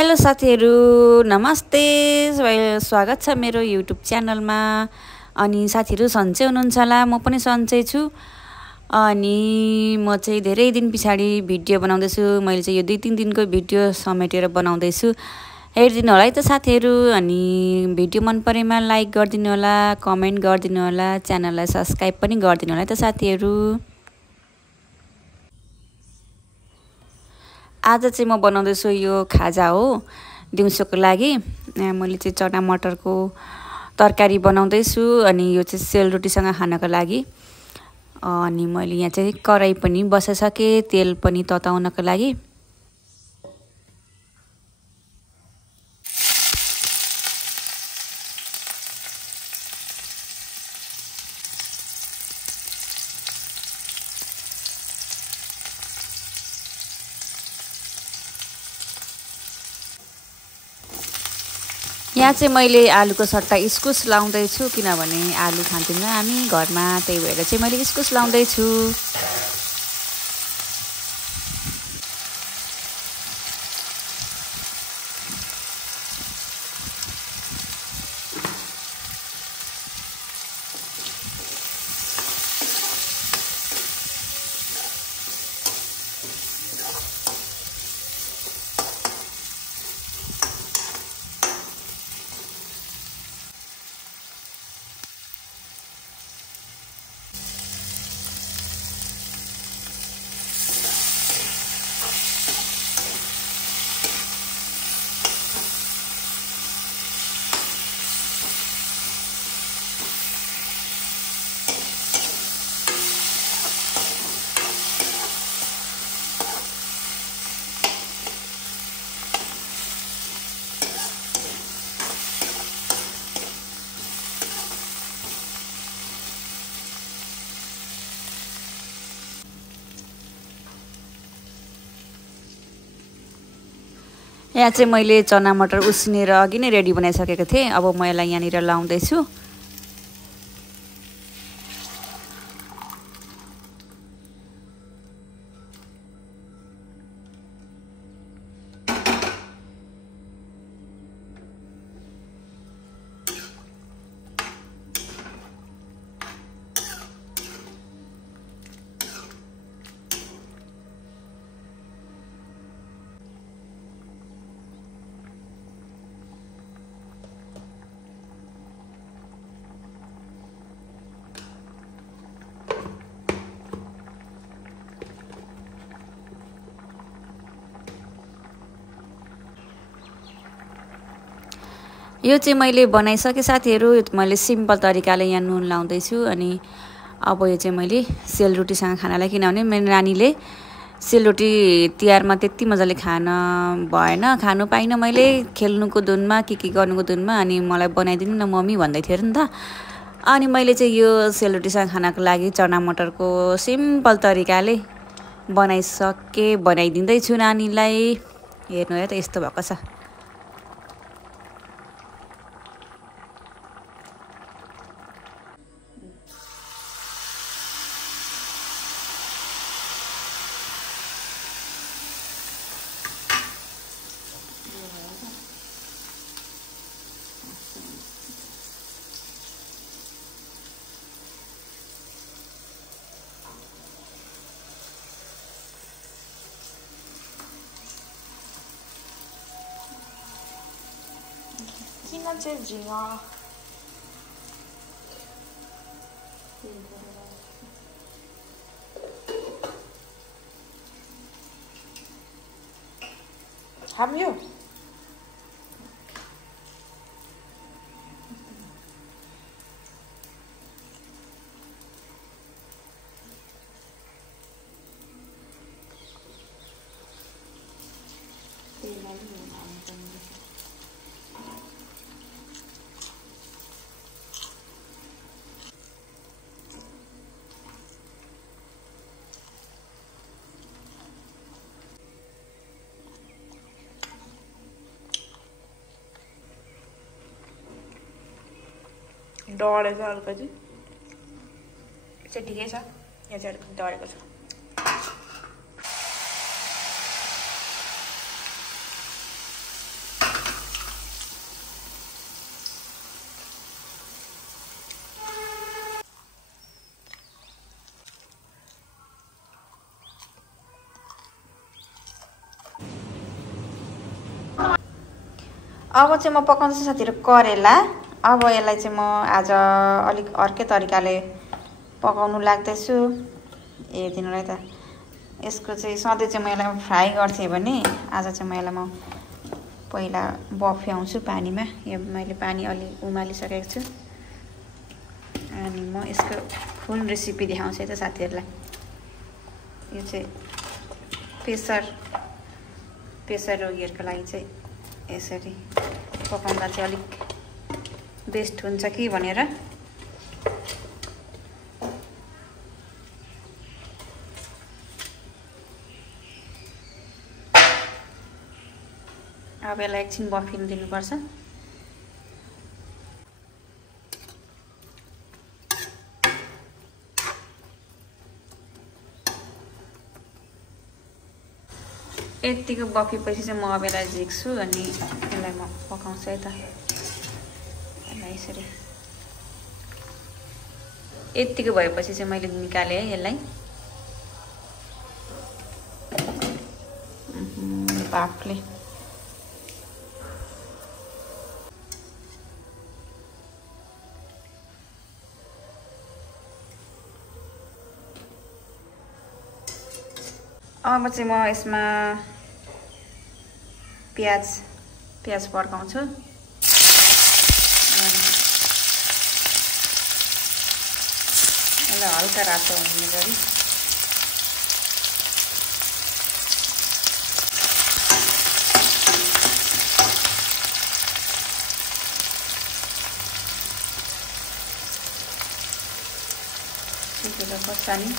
Hello साथीहरु नमस्ते स्वागत छ मेरो युट्युब च्यानलमा। अनि साथीहरु सन्चै हुनुहुन्छ होला, म पनि सन्चै छु। अनि म चाहिँ धेरै दिन पछाडी भिडियो बनाउँदैछु। मैले चाहिँ यो 2-3 दिनको भिडियो समेटेर बनाउँदैछु। हेर्दिनु होला है त साथीहरु। अनि भिडियो मन परेमा लाइक गर्दिनु होला, कमेन्ट गर्दिनु होला, च्यानललाई सब्स्क्राइब पनि गर्दिनु होला है त साथीहरु। आज चाहिँ म बनाउँदैछु यो खाजा हो दिउँसोको लागि। मैले चाहिँ चना मटरको तरकारी बनाउँदैछु अनि यो चाहिँ सेलरोटीसँग खानको लागि। अनि मैले यहाँ चाहिँ कराई पनि बसाइसके, तेल पनि तताउनको लागि। यहाँ चाहिँ मैले आलुको सट्टा इस्कुस लाउँदैछु, किनभने आलु खान्दैनौँ हामी घरमा, त्यही भएर चाहिँ मैले इस्कुस लाउँदैछु। यहाँ चाहिँ मैले चना मटर उसिनेर अघि नै रेडी बनाइसकेको थिएँ। अब म यसलाई यहाँनिर लाउँदैछु। यो चाहिँ मैले बनाइसके साथीहरु। मैले सिम्पल तरिकाले यहाँ नुन लाउँदैछु। अनि अब यो चाहिँ मैले सेलरोटीसँग खानालाई, किनभने मेरो नानीले सेलरोटी तिहारमा त्यति मजाले खानु पाइनँ मैले, खेल्नुको धुनमा के गर्नुको धुनमा। अनि मलाई बनाइदिनु न मम्मी भन्दै थियो नि त। अनि मैले चाहिँ यो सेलरोटीसँग खानको लागि चना मटरको सिम्पल तरिकाले बनाइदिँदैछु नानीलाई। हेर्नु है त यस्तो भएको छ।今天这几啊，还没有。डढेछ हल्का चाहिँ ठिकै छ। यहाँ चाहिँ अलिक डढेको छ। अब चाहिँ म पकाउँछु साथीहरू करेला। अब यसलाई चाहिँ म आज अलिक अर्कै तरिकाले पकाउनु लाग्दैछु। हेरिदिनुलाई त यसको चाहिँ सधैँ चाहिँ म यसलाई फ्राई गर्थेँ भने आज चाहिँ म यसलाई पहिला बफ्याउँछु पानीमा। यो मैले पानी अलि उमालिसकेको छु अनि म यसको फुल रेसिपी देखाउँछु है त साथीहरूलाई। यो चाहिँ प्रेसर रोगीहरूको लागि चाहिँ यसरी पकाउँदा चाहिँ अलिक बेस्ट हुन्छ कि भनेर। अब यसलाई एकछिन बफिन दिनुपर्छ। यतिको बफेपछि चाहिँ म अब यसलाई झिक्छु अनि यसलाई म पकाउँछु है त। यसलाई यसरी यतिको भएपछि चाहिँ मैले निकालेँ है यसलाई। बाफले अब चाहिँ म यसमा प्याज पड्काउँछु। यसलाई हल्का रातो हुने गरी सिकेर खोर्सानी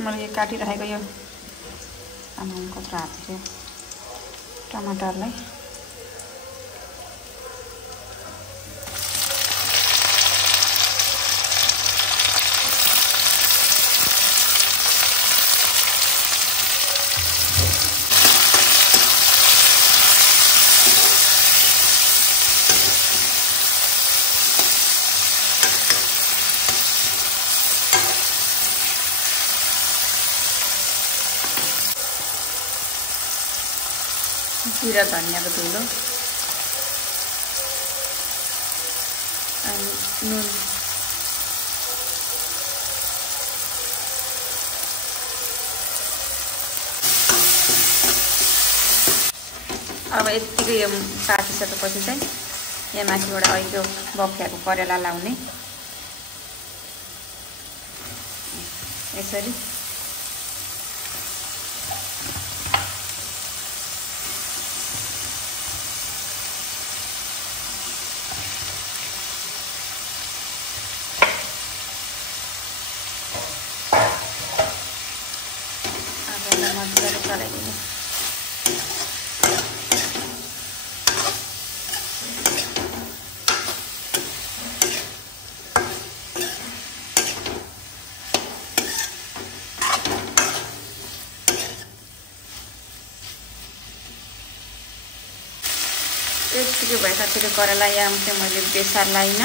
मैले काटिराखेको यो कत्रो हात टमाटरलाई जिरा धनियाँको धुलो अनि नुन। अब यतिकै यो पाकिसकेपछि चाहिँ यहाँ माथिबाट अहिले बफ्याएको करेला लाउने यसरी। मजाले चलाइदिनु। यतिकै भएपछि करेला यहाँ चाहिँ मैले बेसार लाइन।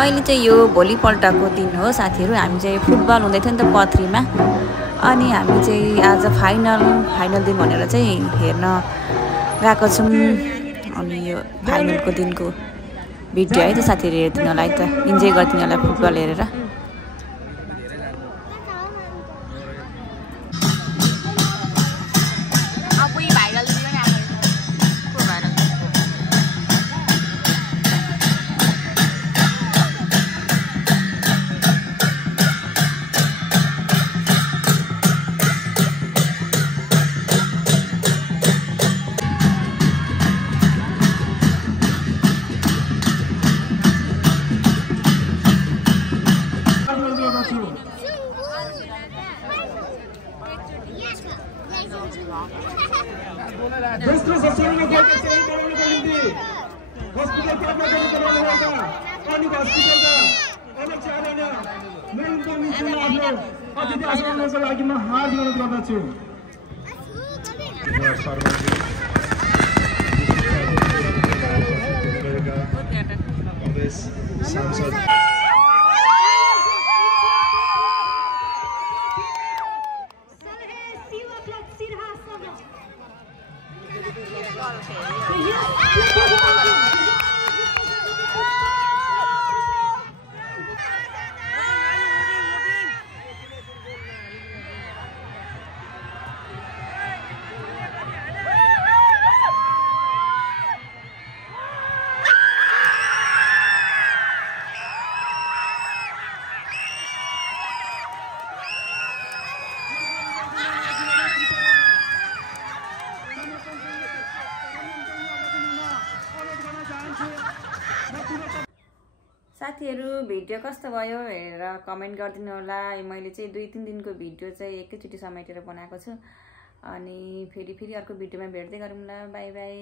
अहिले चाहिँ यो भोलिपल्टको दिन हो साथीहरू। हामी चाहिँ फुटबल हुँदै थियो नि त पथरीमा, अनि हामी चाहिँ आज फाइनल दिन भनेर चाहिँ हेर्न गएको छौँ। अनि यो फाइनलको दिनको भिडियो है त साथीहरू हेरिदिनु होला है त, इन्जोय गरिदिनु होला फुटबल हेरेर। अतिथि आगमनको लागि म हार्दिक अनुरोध गर्दछु सांसद साथीहरु भिडियो कस्तो भयो हेरेर कमेन्ट गरिदिनु होला। मैले चाहिँ 2-3 दिनको भिडियो चाहिँ एकैचोटी समेटेर बनाएको छु अनि फेरि अर्को भिडियोमा भेट्दै गरौँला। Bye bye.